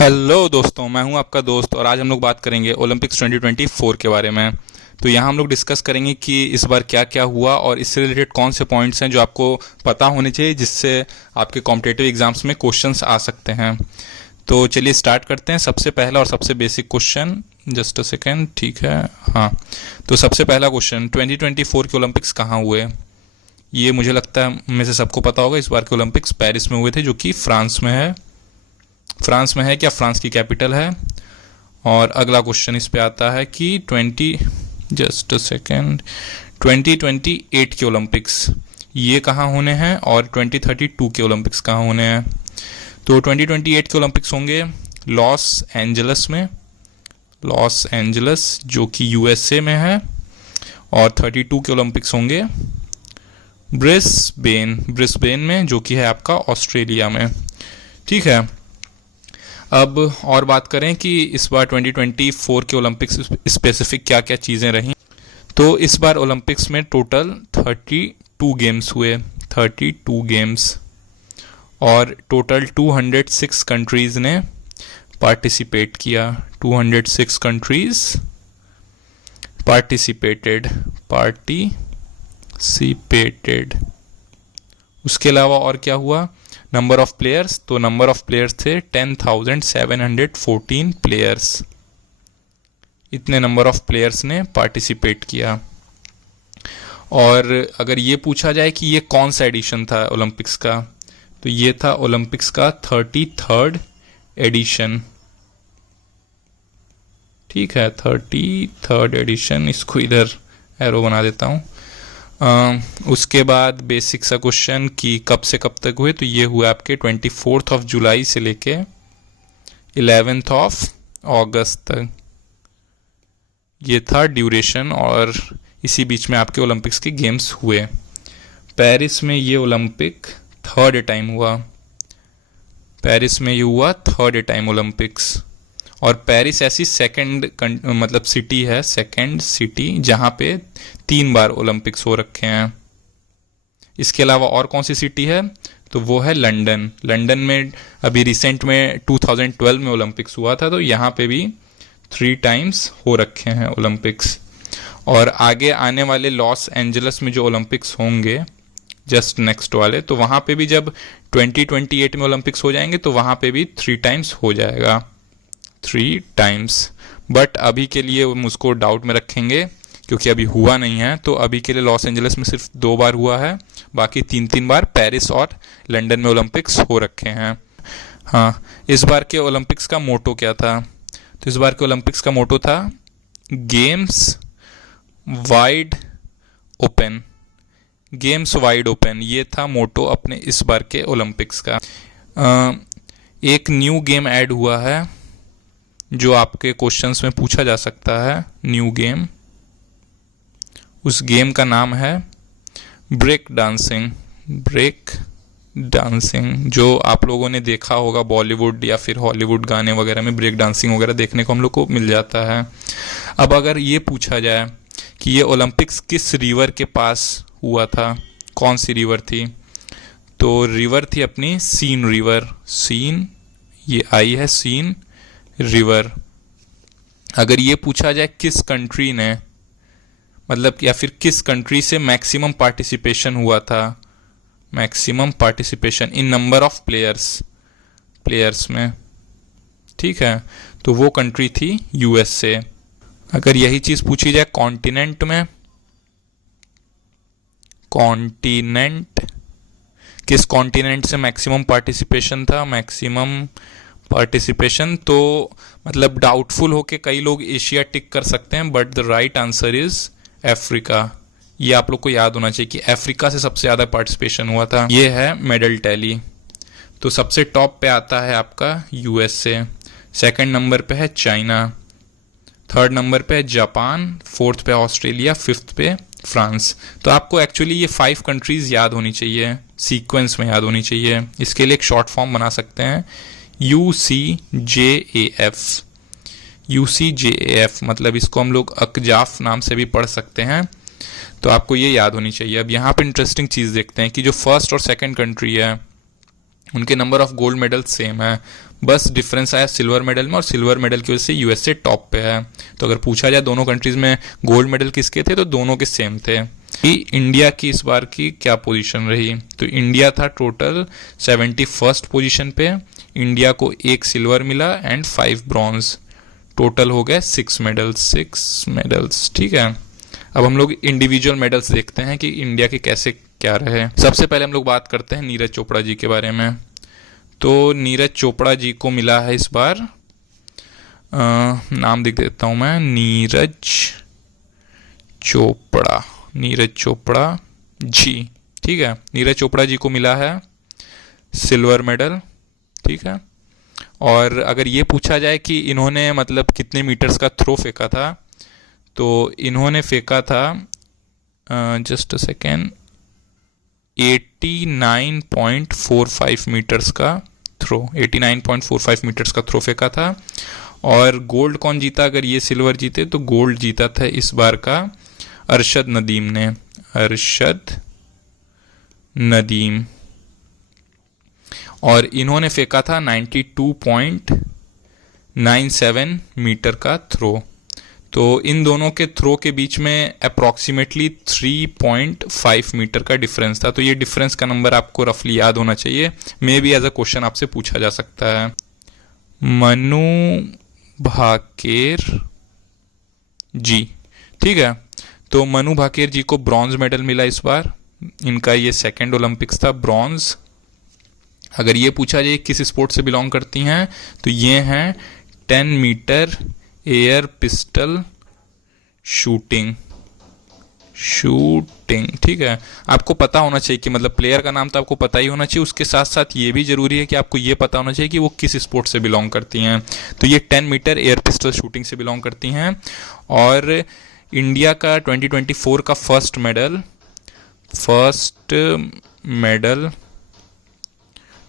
Hello दोस्तों, मैं हूं आपका दोस्त और आज हम लोग बात करेंगे ओलंपिक्स 2024 के बारे में। तो यहाँ हम लोग डिस्कस करेंगे कि इस बार क्या क्या हुआ और इससे रिलेटेड कौन से पॉइंट्स हैं जो आपको पता होने चाहिए, जिससे आपके कॉम्पिटिटिव एग्जाम्स में क्वेश्चंस आ सकते हैं। तो चलिए स्टार्ट करते हैं। सबसे पहला और सबसे basic question, just a second, ठीक है, हाँ। तो सबसे पहला क्वेश्चन, 2024 के ओलंपिक्स कहाँ हुए? ये मुझे लगता है में से सबको पता होगा। इस बार के ओलंपिक्स पेरिस में हुए थे, जो कि फ्रांस में है। फ्रांस में है क्या? फ्रांस की कैपिटल है। और अगला क्वेश्चन इस पे आता है कि 2028 के ओलंपिक्स ये कहाँ होने हैं और 2032 के ओलंपिक्स कहाँ होने हैं? तो 2028 के ओलंपिक्स होंगे लॉस एंजलस में, लॉस एंजलस जो कि यूएसए में है। और 32 के ओलंपिक्स होंगे ब्रिस्बेन में, जो कि है आपका ऑस्ट्रेलिया में। ठीक है, अब और बात करें कि इस बार 2024 के ओलंपिक्स स्पेसिफिक क्या क्या चीज़ें रहीं। तो इस बार ओलंपिक्स में टोटल 32 गेम्स हुए, 32 गेम्स, और टोटल 206 कंट्रीज़ ने पार्टिसिपेट किया। 206 कंट्रीज़ पार्टिसिपेटेड। उसके अलावा और क्या हुआ? नंबर ऑफ प्लेयर्स, तो नंबर ऑफ प्लेयर्स थे 10,714 प्लेयर्स। इतने नंबर ऑफ प्लेयर्स ने पार्टिसिपेट किया। और अगर ये पूछा जाए कि ये कौन सा एडिशन था ओलंपिक्स का, तो ये था ओलंपिक्स का 33rd एडिशन। ठीक है, 33rd एडिशन। इसको इधर एरो बना देता हूँ। उसके बाद बेसिक सा क्वेश्चन कि कब से कब तक हुए, तो ये हुए आपके 24 जुलाई से लेके 11 अगस्त तक। ये था ड्यूरेशन, और इसी बीच में आपके ओलंपिक्स के गेम्स हुए। पेरिस में ये ओलंपिक थर्ड टाइम हुआ। पेरिस में ये हुआ थर्ड टाइम ओलंपिक्स। और पेरिस ऐसी मतलब सिटी है, सेकंड सिटी, जहाँ पे 3 बार ओलंपिक्स हो रखे हैं। इसके अलावा और कौन सी सिटी है? तो वो है लंदन। लंदन में अभी रिसेंट में 2012 में ओलंपिक्स हुआ था, तो यहाँ पे भी 3 टाइम्स हो रखे हैं ओलंपिक्स। और आगे आने वाले लॉस एंजलस में जो ओलंपिक्स होंगे जस्ट नेक्स्ट वाले, तो वहाँ पे भी जब 2028 में ओलंपिक्स हो जाएंगे तो वहाँ पे भी 3 टाइम्स हो जाएगा, 3 टाइम्स। बट अभी के लिए हम उसको डाउट में रखेंगे क्योंकि अभी हुआ नहीं है। तो अभी के लिए लॉस एंजलस में सिर्फ 2 बार हुआ है, बाकी 3 बार पेरिस और लंदन में ओलंपिक्स हो रखे हैं। हाँ, इस बार के ओलंपिक्स का मोटो क्या था? तो इस बार के ओलंपिक्स का मोटो था games wide open. Games wide open, ये था मोटो अपने इस बार के ओलंपिक्स का। एक न्यू गेम ऐड हुआ है जो आपके क्वेश्चंस में पूछा जा सकता है, न्यू गेम। उस गेम का नाम है ब्रेक डांसिंग, जो आप लोगों ने देखा होगा बॉलीवुड या फिर हॉलीवुड गाने वगैरह में ब्रेक डांसिंग वगैरह देखने को हम लोग को मिल जाता है। अब अगर ये पूछा जाए कि ये ओलंपिक्स किस रिवर के पास हुआ था, कौन सी रिवर थी, तो रिवर थी अपनी सीन रिवर। सीन, ये आई है सीन रिवर। अगर ये पूछा जाए किस कंट्री ने, मतलब या फिर किस कंट्री से मैक्सिमम पार्टिसिपेशन हुआ था, maximum participation in number of players में, ठीक है, तो वो कंट्री थी यूएसए। अगर यही चीज़ पूछी जाए कॉन्टिनेंट में, किस कॉन्टिनेंट से मैक्सिमम पार्टिसिपेशन था, मैक्सिमम पार्टिसिपेशन, तो मतलब डाउटफुल होके कई लोग एशिया टिक कर सकते हैं, but the right answer is Africa. ये आप लोग को याद होना चाहिए कि अफ्रीका से सबसे ज़्यादा पार्टिसिपेशन हुआ था। ये है मेडल टैली। तो सबसे टॉप पे आता है आपका यूएसए, सेकंड नंबर पे है चाइना, थर्ड नंबर पे है जापान, फोर्थ पे ऑस्ट्रेलिया, फिफ्थ पे फ्रांस। तो आपको एक्चुअली ये 5 कंट्रीज़ याद होनी चाहिए, सीक्वेंस में याद होनी चाहिए। इसके लिए एक शॉर्ट फॉर्म बना सकते हैं, UCJAF, मतलब इसको हम लोग अकजाफ नाम से भी पढ़ सकते हैं। तो आपको ये याद होनी चाहिए। अब यहाँ पे इंटरेस्टिंग चीज़ देखते हैं कि जो फर्स्ट और सेकंड कंट्री है उनके number of gold medal same है, बस डिफरेंस आया सिल्वर मेडल में, और सिल्वर मेडल की वजह से यूएसए टॉप पे है। तो अगर पूछा जाए दोनों कंट्रीज में गोल्ड मेडल किसके थे, तो दोनों के सेम थे। कि इंडिया की इस बार की क्या पोजीशन रही, तो इंडिया था टोटल 71st पोजीशन पे। इंडिया को 1 सिल्वर मिला एंड 5 ब्रॉन्ज, टोटल हो गए 6 मेडल्स। ठीक है, अब हम लोग इंडिविजुअल मेडल्स देखते हैं कि इंडिया के कैसे क्या रहे। सबसे पहले हम लोग बात करते हैं नीरज चोपड़ा जी के बारे में। तो नीरज चोपड़ा जी को मिला है इस बार, नाम लिख देता हूं मैं, नीरज चोपड़ा जी। ठीक है, नीरज चोपड़ा जी को मिला है सिल्वर मेडल। ठीक है, और अगर ये पूछा जाए कि इन्होंने मतलब कितने मीटर्स का थ्रो फेंका था, तो इन्होंने फेंका था जस्ट अ सेकेंड 89.45 मीटर्स का थ्रो, 89.45 मीटर्स का थ्रो फेंका था। और गोल्ड कौन जीता, अगर ये सिल्वर जीते तो गोल्ड जीता था इस बार का अरशद नदीम, और इन्होंने फेंका था 92.97 मीटर का थ्रो। तो इन दोनों के थ्रो के बीच में अप्रॉक्सीमेटली 3.5 मीटर का डिफरेंस था। तो ये डिफरेंस का नंबर आपको रफली याद होना चाहिए, maybe as a question आपसे पूछा जा सकता है। मनु भाकेर जी, ठीक है, तो मनु भाकेर जी को ब्रॉन्ज मेडल मिला इस बार। इनका ये सेकेंड ओलंपिक्स था, ब्रॉन्ज। अगर ये पूछा जाए किस स्पोर्ट से बिलोंग करती हैं, तो ये हैं 10 मीटर एयर पिस्टल शूटिंग। ठीक है, आपको पता होना चाहिए कि मतलब प्लेयर का नाम तो आपको पता ही होना चाहिए, उसके साथ साथ ये भी जरूरी है कि आपको ये पता होना चाहिए कि वो किस स्पोर्ट से बिलोंग करती हैं। तो ये 10 मीटर एयर पिस्टल शूटिंग से बिलोंग करती हैं। और इंडिया का 2024 का फर्स्ट मेडल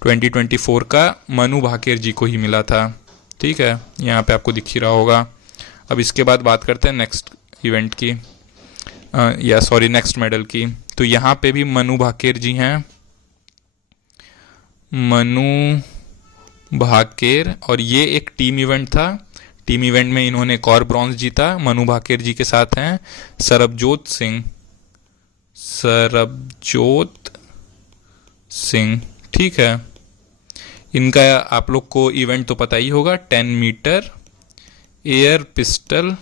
2024 का मनु भाकेर जी को ही मिला था। ठीक है, यहाँ पे आपको दिख ही रहा होगा। अब इसके बाद बात करते हैं नेक्स्ट इवेंट की, नेक्स्ट मेडल की। तो यहाँ पे भी मनु भाकेर जी हैं, मनु भाकेर, और ये एक टीम इवेंट था। टीम इवेंट में इन्होंने एक और ब्रॉन्ज जीता। मनु भाकेर जी के साथ हैं सरबजोत सिंह। ठीक है, इनका आप लोग को इवेंट तो पता ही होगा, 10 meter air pistol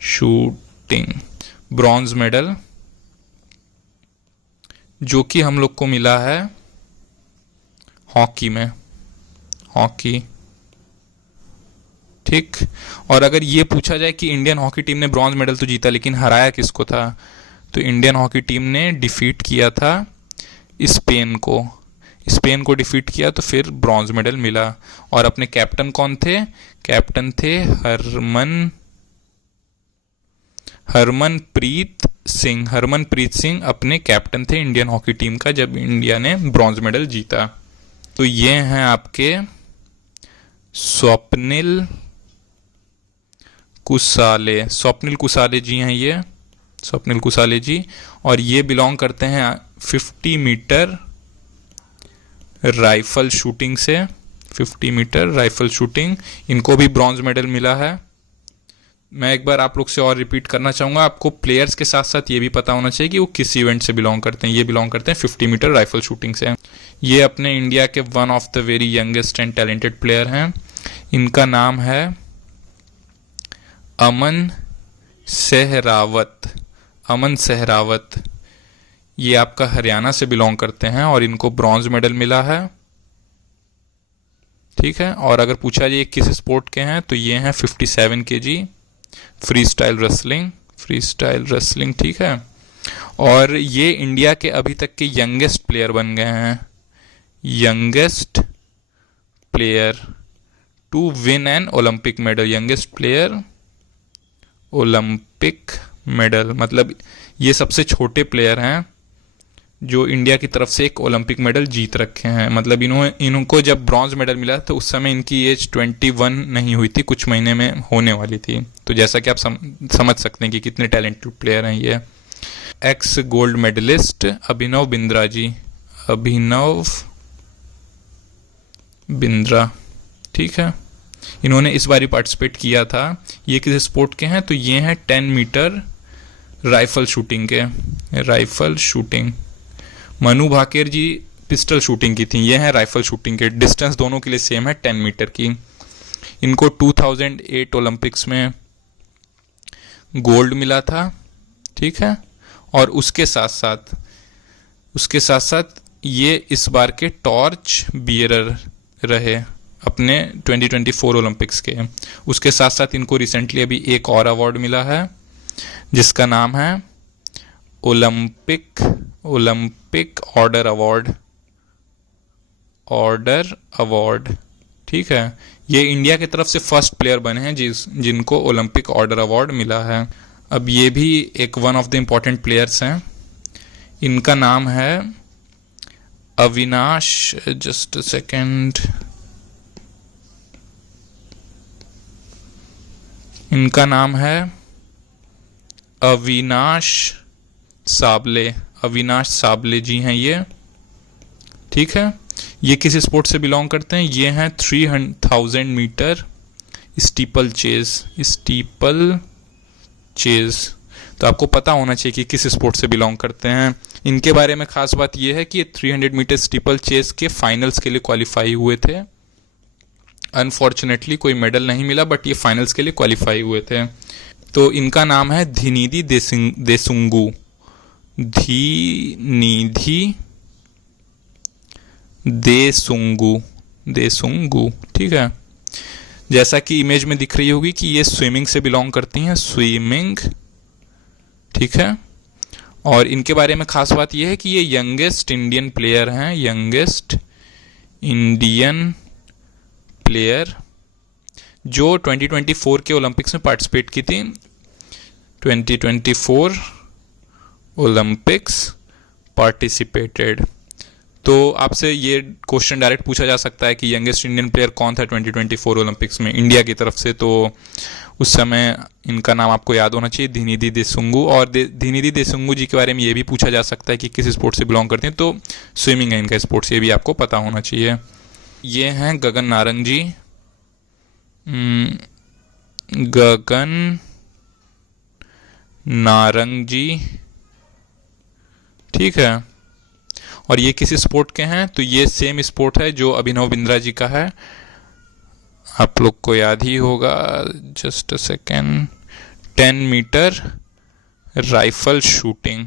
shooting bronze medal, जो कि हम लोग को मिला है हॉकी। ठीक, और अगर ये पूछा जाए कि इंडियन हॉकी टीम ने ब्रॉन्ज मेडल तो जीता, लेकिन हराया किसको था, तो इंडियन हॉकी टीम ने डिफीट किया था स्पेन को डिफीट किया, तो फिर ब्रॉन्ज मेडल मिला। और अपने कैप्टन कौन थे, कैप्टन थे हरमनप्रीत सिंह अपने कैप्टन थे इंडियन हॉकी टीम का, जब इंडिया ने ब्रॉन्ज मेडल जीता। तो ये हैं आपके स्वप्निल कुसाले जी हैं, ये स्वप्निल कुसाले जी, और ये बिलोंग करते हैं 50 मीटर राइफल शूटिंग से। 50 मीटर राइफल शूटिंग, इनको भी ब्रॉन्ज मेडल मिला है। मैं एक बार आप लोग से और रिपीट करना चाहूँगा, आपको प्लेयर्स के साथ साथ ये भी पता होना चाहिए कि वो किस इवेंट से बिलोंग करते हैं। ये बिलोंग करते हैं 50 मीटर राइफल शूटिंग से। ये अपने इंडिया के one of the very youngest and talented player हैं। इनका नाम है अमन सहरावत। ये आपका हरियाणा से बिलोंग करते हैं और इनको ब्रॉन्ज मेडल मिला है। ठीक है, और अगर पूछा जाए किस स्पोर्ट के हैं, तो ये हैं 57 kg फ्री स्टाइल रेसलिंग। ठीक है, और ये इंडिया के अभी तक के यंगेस्ट प्लेयर बन गए हैं, youngest player to win an Olympic medal. Youngest player Olympic medal, मतलब ये सबसे छोटे प्लेयर हैं जो इंडिया की तरफ से एक ओलंपिक मेडल जीत रखे हैं। मतलब इनको जब ब्रॉन्ज मेडल मिला तो उस समय इनकी एज 21 नहीं हुई थी, कुछ महीने में होने वाली थी। तो जैसा कि आप समझ सकते हैं कि कितने टैलेंटेड प्लेयर हैं ये। X gold medallist Abhinav Bindra, ठीक है, इन्होंने इस बार ही पार्टिसिपेट किया था। ये किस स्पोर्ट के हैं? तो ये हैं 10 मीटर राइफल शूटिंग के, राइफल शूटिंग। मनु भाकेर जी पिस्टल शूटिंग की थी, ये हैं राइफल शूटिंग के। डिस्टेंस दोनों के लिए सेम है, 10 मीटर की। इनको 2008 ओलंपिक्स में गोल्ड मिला था, ठीक है, और उसके साथ साथ ये इस बार के टॉर्च बियरर रहे अपने 2024 ओलंपिक्स के। उसके साथ साथ इनको रिसेंटली अभी एक और अवार्ड मिला है जिसका नाम है ओलंपिक ऑर्डर अवार्ड, ठीक है। ये इंडिया की तरफ से फर्स्ट प्लेयर बने हैं जिनको ओलंपिक ऑर्डर अवार्ड मिला है। अब ये भी एक one of the important players हैं। इनका नाम है अविनाश, जस्ट अ सेकेंड, इनका नाम है अविनाश साबले जी हैं ये, ठीक है। ये किस स्पोर्ट से बिलोंग करते हैं? ये हैं 3000 मीटर स्टीपल चेज। तो आपको पता होना चाहिए कि किस स्पोर्ट से बिलोंग करते हैं। इनके बारे में खास बात यह है कि ये 300 मीटर स्टीपल चेज के फाइनल्स के लिए क्वालिफाई हुए थे। अनफॉर्चुनेटली कोई मेडल नहीं मिला, बट ये फाइनल्स के लिए क्वालिफाई हुए थे। तो इनका नाम है धिनिधि देसुंगू, ठीक है। जैसा कि इमेज में दिख रही होगी कि ये स्विमिंग से बिलोंग करती हैं, स्विमिंग, ठीक है। और इनके बारे में खास बात यह है कि ये यंगेस्ट इंडियन प्लेयर जो 2024 के ओलंपिक्स में पार्टिसिपेट की थी। 2024 ओलंपिक्स पार्टिसिपेटेड। तो आपसे ये क्वेश्चन डायरेक्ट पूछा जा सकता है कि यंगेस्ट इंडियन प्लेयर कौन था 2024 ओलंपिक्स में इंडिया की तरफ से। तो उस समय इनका नाम आपको याद होना चाहिए, धिनिधि देसुंगू। और धिनिधि देसुंगू जी के बारे में ये भी पूछा जा सकता है कि किस स्पोर्ट से बिलोंग करते हैं। तो स्विमिंग है इनका स्पोर्ट्स, ये भी आपको पता होना चाहिए। ये हैं गगन नारंग जी, ठीक है। और ये किस स्पोर्ट के हैं? तो ये सेम स्पोर्ट है जो अभिनव बिंद्रा जी का है, आप लोग को याद ही होगा, just a second, 10 meter rifle shooting,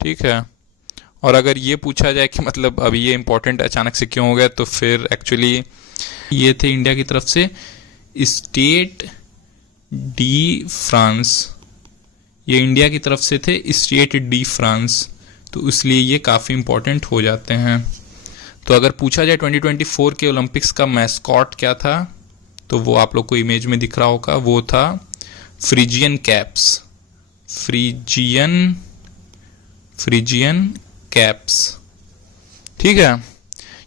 ठीक है। और अगर ये पूछा जाए कि मतलब अभी ये इंपॉर्टेंट अचानक से क्यों हो गया, तो फिर एक्चुअली ये थे इंडिया की तरफ से स्टेट डी फ्रांस, ये इंडिया की तरफ से थे स्टेट डी फ्रांस, तो इसलिए ये काफ़ी इंपॉर्टेंट हो जाते हैं। तो अगर पूछा जाए 2024 के ओलंपिक्स का मैस्कॉट क्या था, तो वो आप लोग को इमेज में दिख रहा होगा, वो था फ्रिजियन कैप्स, ठीक है।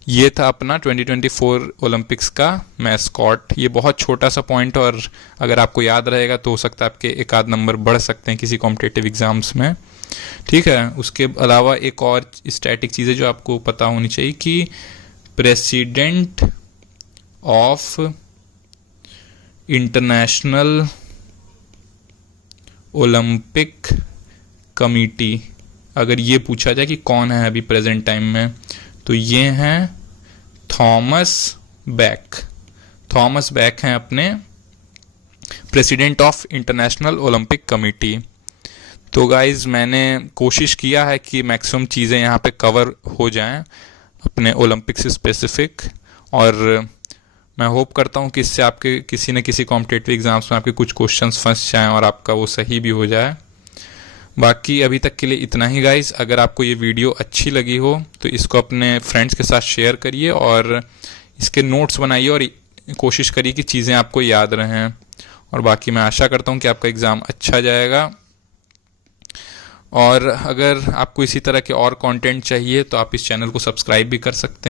ये था अपना 2024 ओलंपिक्स का मैस्कॉट। ये बहुत छोटा सा पॉइंट, और अगर आपको याद रहेगा तो हो सकता है आपके एक आध नंबर बढ़ सकते हैं किसी कॉम्पिटिटिव एग्जाम्स में, ठीक है। उसके अलावा एक और स्टैटिक चीज़ है जो आपको पता होनी चाहिए कि president of international Olympic committee, अगर ये पूछा जाए कि कौन है अभी प्रेजेंट टाइम में, तो ये हैं थॉमस बैक हैं अपने president of international Olympic committee. तो गाइज मैंने कोशिश किया है कि मैक्सिमम चीज़ें यहाँ पे कवर हो जाएं अपने ओलंपिक से स्पेसिफिक, और मैं होप करता हूँ कि इससे आपके किसी न किसी कॉम्पिटिटिव एग्जाम्स में आपके कुछ क्वेश्चंस फंस जाएं और आपका वो सही भी हो जाए। बाकी अभी तक के लिए इतना ही गाइज। अगर आपको ये वीडियो अच्छी लगी हो तो इसको अपने फ्रेंड्स के साथ शेयर करिए और इसके नोट्स बनाइए और कोशिश करिए कि चीज़ें आपको याद रहें। और बाकी मैं आशा करता हूँ कि आपका एग्ज़ाम अच्छा जाएगा। और अगर आपको इसी तरह के और कंटेंट चाहिए तो आप इस चैनल को सब्सक्राइब भी कर सकते हैं।